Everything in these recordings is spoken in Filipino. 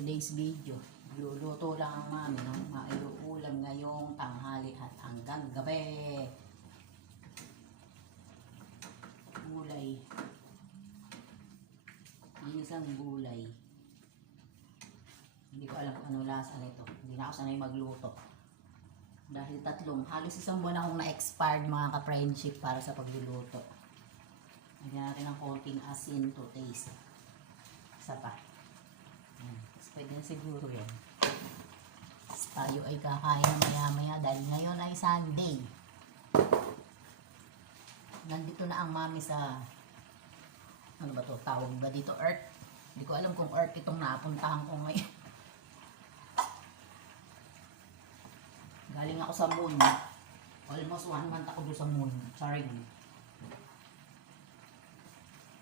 today's video. Luluto lang ang mami ng maiuulam ngayong tanghali at hanggang gabi. Gulay. Inisang gulay. Hindi ko alam kung ano lasa nito. Hindi na ako sanay magluto. Dahil tatlong, halos isang buwan akong na-expired mga ka-friendship para sa pagluluto. Lagyan natin ng konting asin to taste. Isa pa. Pwede siguro yan. Tayo ay kakain maya maya dahil ngayon ay Sunday. Nandito na ang mami sa ano ba to tawag ba dito Earth? Hindi ko alam kung Earth itong napuntahan ko ngayon. Galing ako sa moon. Almost one month ako doon sa moon. Sorry.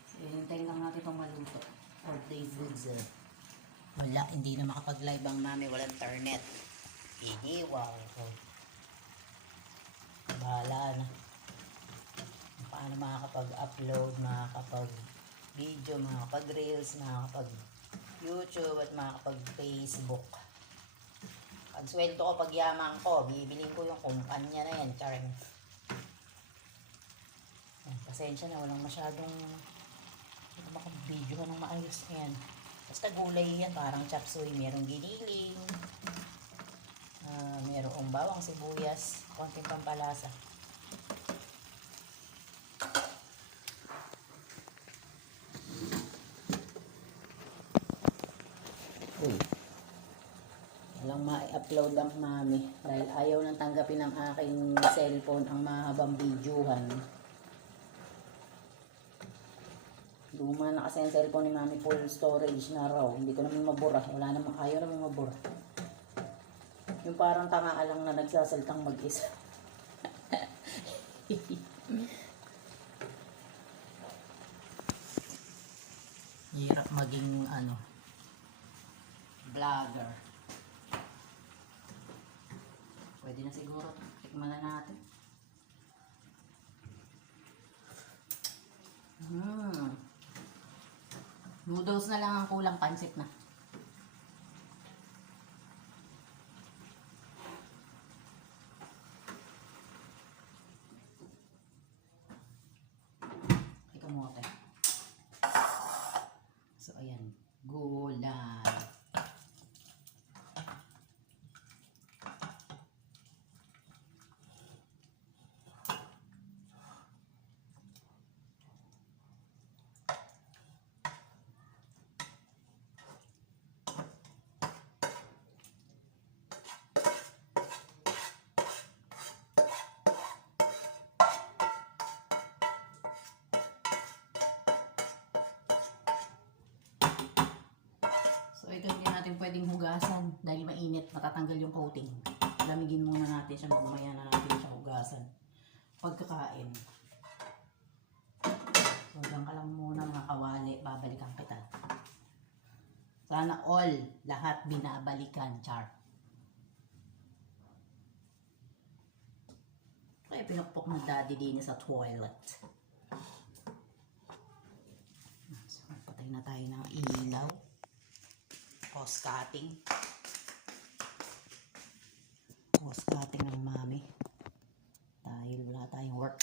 So, hintayin lang natin itong maluto. For days goods. Wala, hindi na makapag-live ang mami. Walang internet. Iniwaw ko. Bahala na. Paano makakapag-upload, makakapag-video, makakapag-reels, makakapag-YouTube at makakapag-Facebook. Pag sweldo ko, pag yaman ko, bibiling ko yung kumpanya na yan. Charing. Pasensya na, walang masyadong hindi makapag-video ng maayos yan. Basta gulay yan, parang chop. Merong giniling. Ah, merong bawang sibuyas. Konting pampalasa. Uy. Walang ma-upload ang mami dahil ayaw nang tanggapin ng aking cellphone ang mahabang videohan. Luma na kasi ang cellphone ni mami full storage na raw. Hindi ko naman mabura. Wala namang ayaw naman mabura. Yung parang tanga lang na nagsasaltang mag-isa. Hirap maging ano vlogger. Pwede na siguro. Tikman na natin. Hmm. Noodles na lang ang kulang pansit na. Ikaw mo ate. So, ayan. Gulay. So ito hindi natin pwedeng hugasan dahil mainit, matatanggal yung coating. Lamigin muna natin siya, mamaya na natin siya hugasan. Pagkakain. So diyan ka lang muna mga kawali, babalikan kita. Sana all, lahat binabalikan, char. Kaya pinukpok ng daddy din sa toilet. So, patay na tayo ng ilaw post cutting. Post cutting ng mami. Dahil wala tayong work.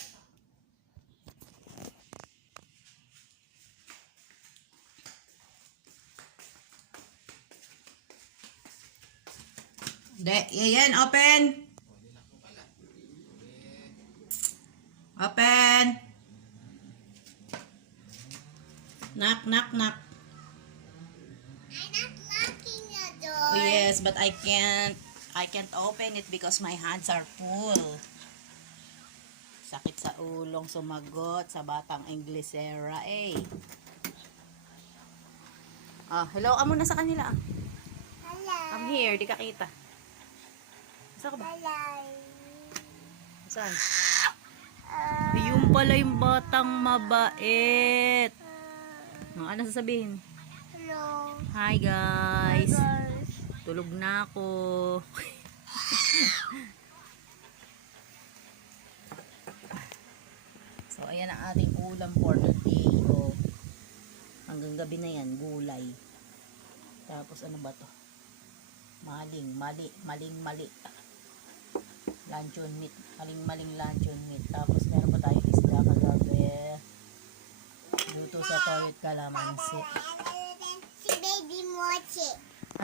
De, yan, open! Open! Knock, knock, knock. Yes, but I can't I can't open it because my hands are full. Sakit sa ulong sumagot sa batang Inglesera eh. Ah, hello ka muna sa kanila. Hello. Come here, di ka kita. Saan ka ba? Hello. Saan? Uh, Yung pala yung batang mabait. Ang ano sasabihin? hello. Hi guys. Guys. Tulog na ako. so, ayan ang ating ulam for today. O, hanggang gabi na yan, gulay. Tapos ano ba to? Maling, mali, maling, mali. Luncheon meat. Maling, maling luncheon meat. Tapos meron pa tayo isda kagabi. Luto sa toyot kalamansi.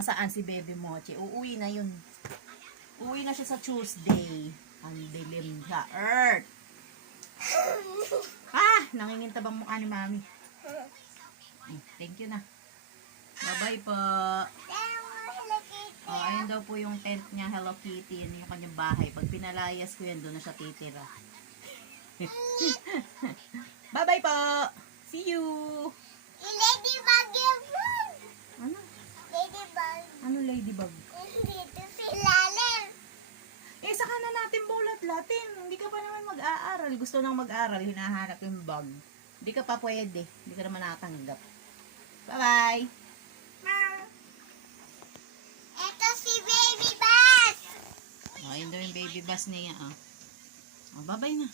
Nasaan si Baby Mochi? Uuwi na yun. Uuwi na siya sa Tuesday. Ang dilim sa earth. Ah! Nangingintabang mukha ni Mami. Mm, Thank you na. Bye-bye po. Oh, ayun daw po yung tent niya, Hello Kitty. Yun yung kanyang bahay. Pag pinalayas ko yan, doon na siya titira. Bye-bye po! See you! Ano? Ladybug. Ano ladybug? Dito si Lalim. Eh, saka na natin bulat-latin. Hindi ka pa naman mag-aaral. Gusto nang mag-aaral, hinahanap yung bug. Hindi ka pa pwede. Hindi ka naman natanggap. Bye-bye! Ito si Baby Bus. Oh, daw yung baby bus niya. Oh. Oh, bye-bye na.